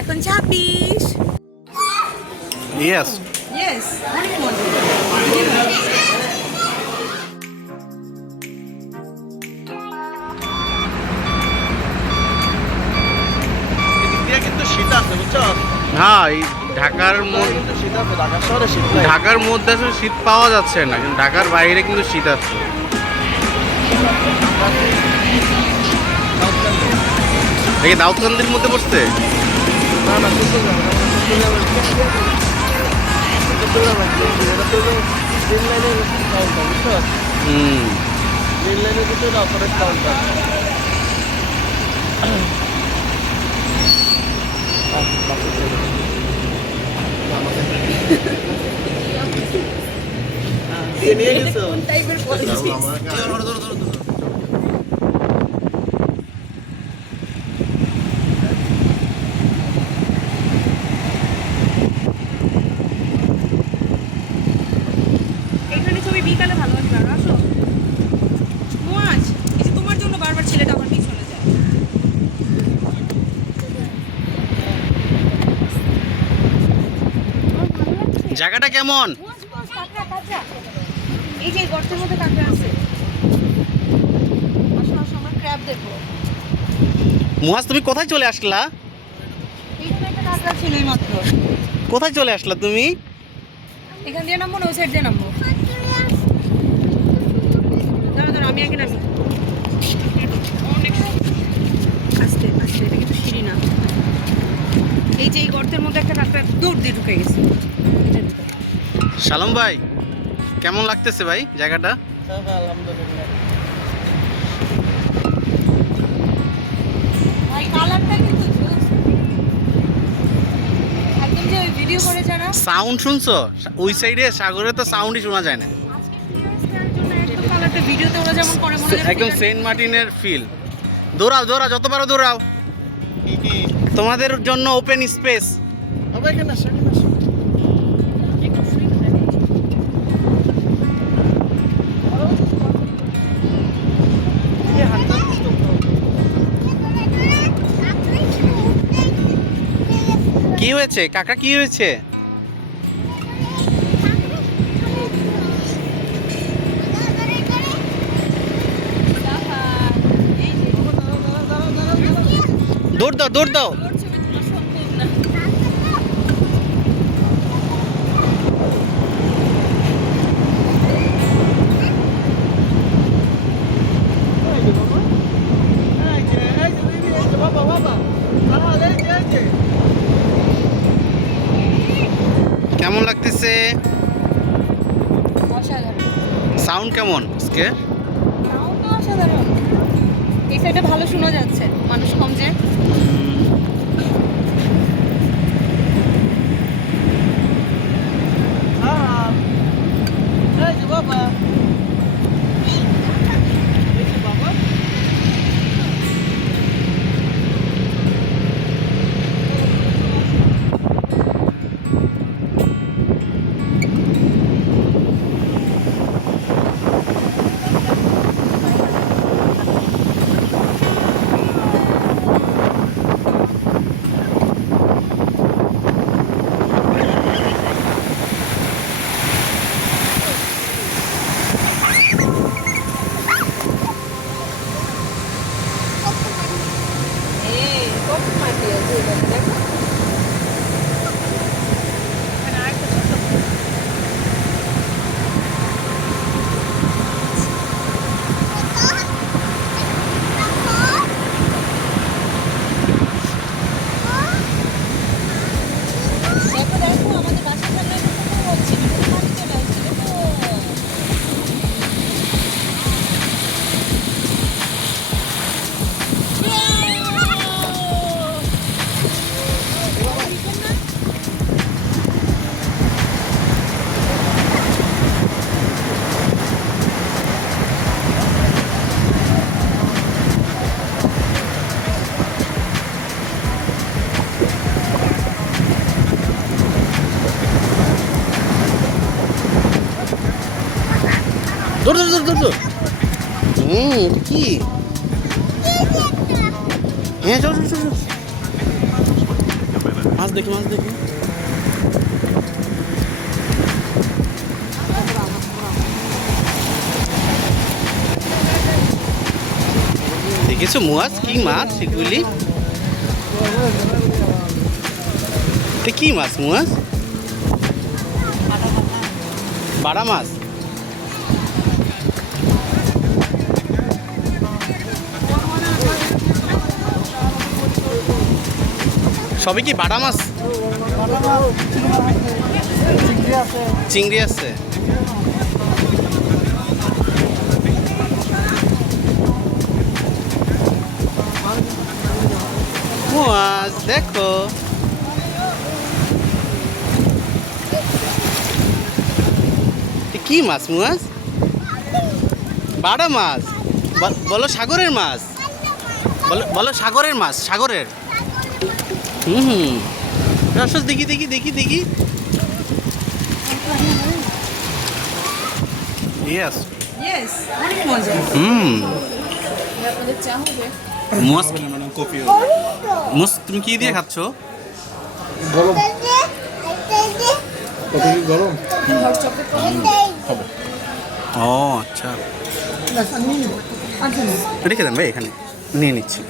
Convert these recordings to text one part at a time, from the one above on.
এখন 26। Yes yes, অনেক মজা। কিন্তু শীত আছে বুঝছো? হ্যাঁ, এই ঢাকার মধ্যে কিন্তু শীত আছে, ঢাকা শহরে শীত নাই। ঢাকার মধ্যে আসলে শীত পাওয়া যাচ্ছে না, কিন্তু ঢাকার বাইরে কিন্তু শীত আছে। এই দাউদকান্দির মধ্যে পড়ছে। না না, চট্টগ্রাম না, চট্টগ্রাম এটা তো রেল লাইনের কাউন্টার বুঝছো? রেল লাইনের ভিতরে অপারেট কাউন্টার। নিয়ে গেছো কোন টাইপের পলিসি? এখানে ছবি বিকালে ভালো আসবে। আর আসো মুয়াজ, এই যে তোমার জন্য বারবার ছেলেটা আমার পিছনে যায়। জায়গাটা কেমন? মুয়াজ, মুয়াজ, কাঁকড়া, কাঁকড়া। এই যে এই গর্তের মধ্যে কাঁকড়া আছে। আসো আসো, আমরা ক্র্যাব দেখবো। মুহাজ, তুমি কোথায় চলে আসলা? এইখানে একটা কাঁকড়া ছিল এই মাত্র। কোথায় চলে আসলা তুমি? এখান দিয়ে নামবো না ওই সাইড দিয়ে নামবো? দাঁড়া দাঁড়া, আমি আগে নামি। অনেক আস্তে আস্তে, এটা কিন্তু সিঁড়ি না। এই যে এই গর্তের মধ্যে একটা কাঁকড়া দৌড় দিয়ে ঢুকে গেছে এটার ভিতরে। সালাম ভাই, কেমন লাগতেছে ভাই জায়গাটা? হ্যাঁ হ্যাঁ, আলহামদুলিল্লাহ। ভাই কালারটা কিন্তু জোস। একদম যে ওই ভিডিও করে যারা সাউন্ড শুনছো? ওই সাইডে সাগরে তো সাউন্ডই শোনা যায় না। আজকে ক্লিয়ারেন্স দেওয়ার জন্য একদম কালারটা ভিডিওতে ওরা যেমন করে মনে হয় একদম সেন্ট মার্টিনের ফিল। দৌড়াও দৌড়াও, যত পারো দৌড়াও, কি কি তোমাদের জন্য ওপেন স্পেস। হবে? এখানে আসো, এখানে আসো। এই হাতটা একটু কি হয়েছে কাকা, কি হয়েছে? দৌড় দাও দৌড় দাও। কেমন লাগতেছে? অসাধারণ। সাউন্ড কেমন আজকে? সাউন্ডটা অসাধারণ। এই সাইডে ভালো শোনা যাচ্ছে, মানুষ কম যে। এই কত মাটি আছে এখানে দেখো। এখানে আরেকটা ছোট্ট দেখো দেখো, আমাদের বাসার সামনে একটা পুকুর হচ্ছে, পুকুরে পানি চলে আসছে দেখো। দৌড় দৌড় দৌড় দৌড় দৌড়। কি? হ্যাঁ চল চল চল। মাছ দেখি মাছ দেখি। দেখেছো মুয়াজ কি মাছ সেগুলি? এটা কি মাছ মুয়াজ? বাড়া মাছ। সবই কি বাড়া মাছ? চিংড়ি আছে। মুয়াজ দেখো, কি মাছ মুয়াজ? বাড়া মাছ। বলো সাগরের মাছ, বলো বলো সাগরের মাছ, সাগরের। হুম রসস দেখি দেখি দেখি দেখি। ইয়েস ইয়েস, অনেক মজা। আপনাদের চা হবে? মুয়াজ মুস তুমি কি দিয়ে খাচ্ছো? গরম কত কি গরম হট চকলেট হবে। ও আচ্ছা, রেখে দেন ভাই, এখানে নিয়ে নিচ্ছি।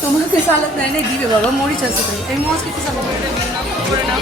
তোমাকে সালাদ নাই না দিবে বাবা, মরিচ আছে তাই। এই মরিচ কিছু সালাদ করে নাও।